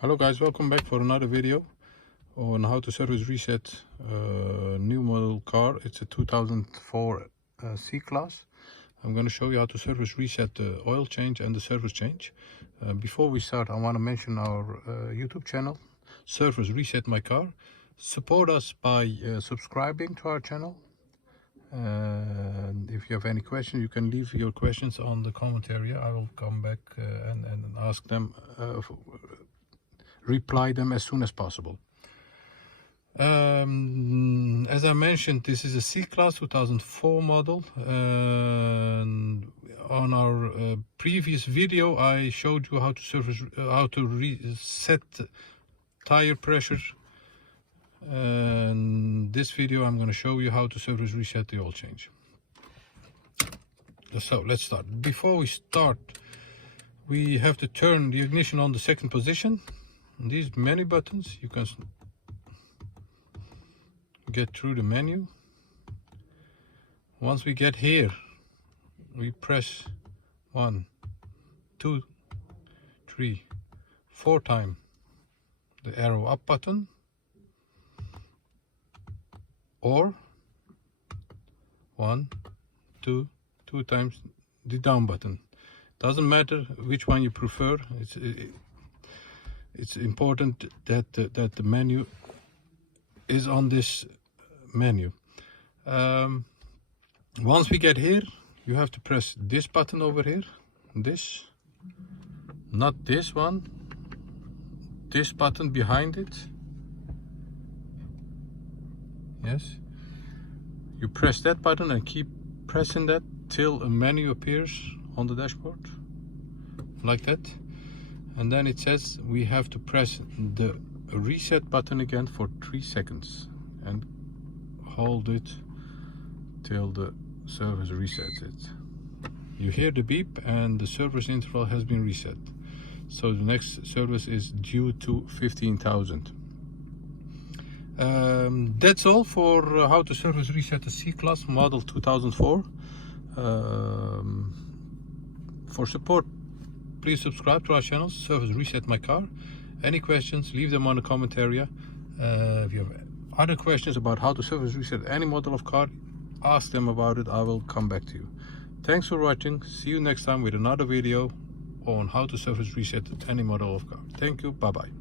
Hello guys, welcome back for another video on how to service reset a new model car. It's a 2004 C-Class. I'm going to show you how to service reset the oil change and the service change. Before we start, I want to mention our YouTube channel, Service Reset My Car. Support us by subscribing to our channel. And if you have any questions, you can leave your questions on the comment area. I will come back and ask them, reply them as soon as possible. As I mentioned, this is a C-Class 2004 model, and on our previous video I showed you how to reset tire pressure, and this video I'm going to show you how to service reset the oil change. So let's start. Before we start, we have to turn the ignition on the second position. These menu buttons, you can get through the menu. Once we get here, we press 1, 2, 3, 4 times the arrow up button, or 1, 2 times the down button. Doesn't matter which one you prefer. It's important that the menu is on this menu. Once we get here, you have to press this button over here. This, not this one, this button behind it. Yes, you press that button and keep pressing that till a menu appears on the dashboard, like that. And then it says we have to press the reset button again for 3 seconds and hold it till the service resets it. You hear the beep and the service interval has been reset. So the next service is due to 15,000. That's all for how to service reset the C-Class model 2004. For support, please subscribe to our channel, Service Reset My Car. Any questions, leave them on the comment area. If you have other questions about how to service reset any model of car, ask them about it. I will come back to you. Thanks for watching. See you next time with another video on how to service reset any model of car. Thank you. Bye bye.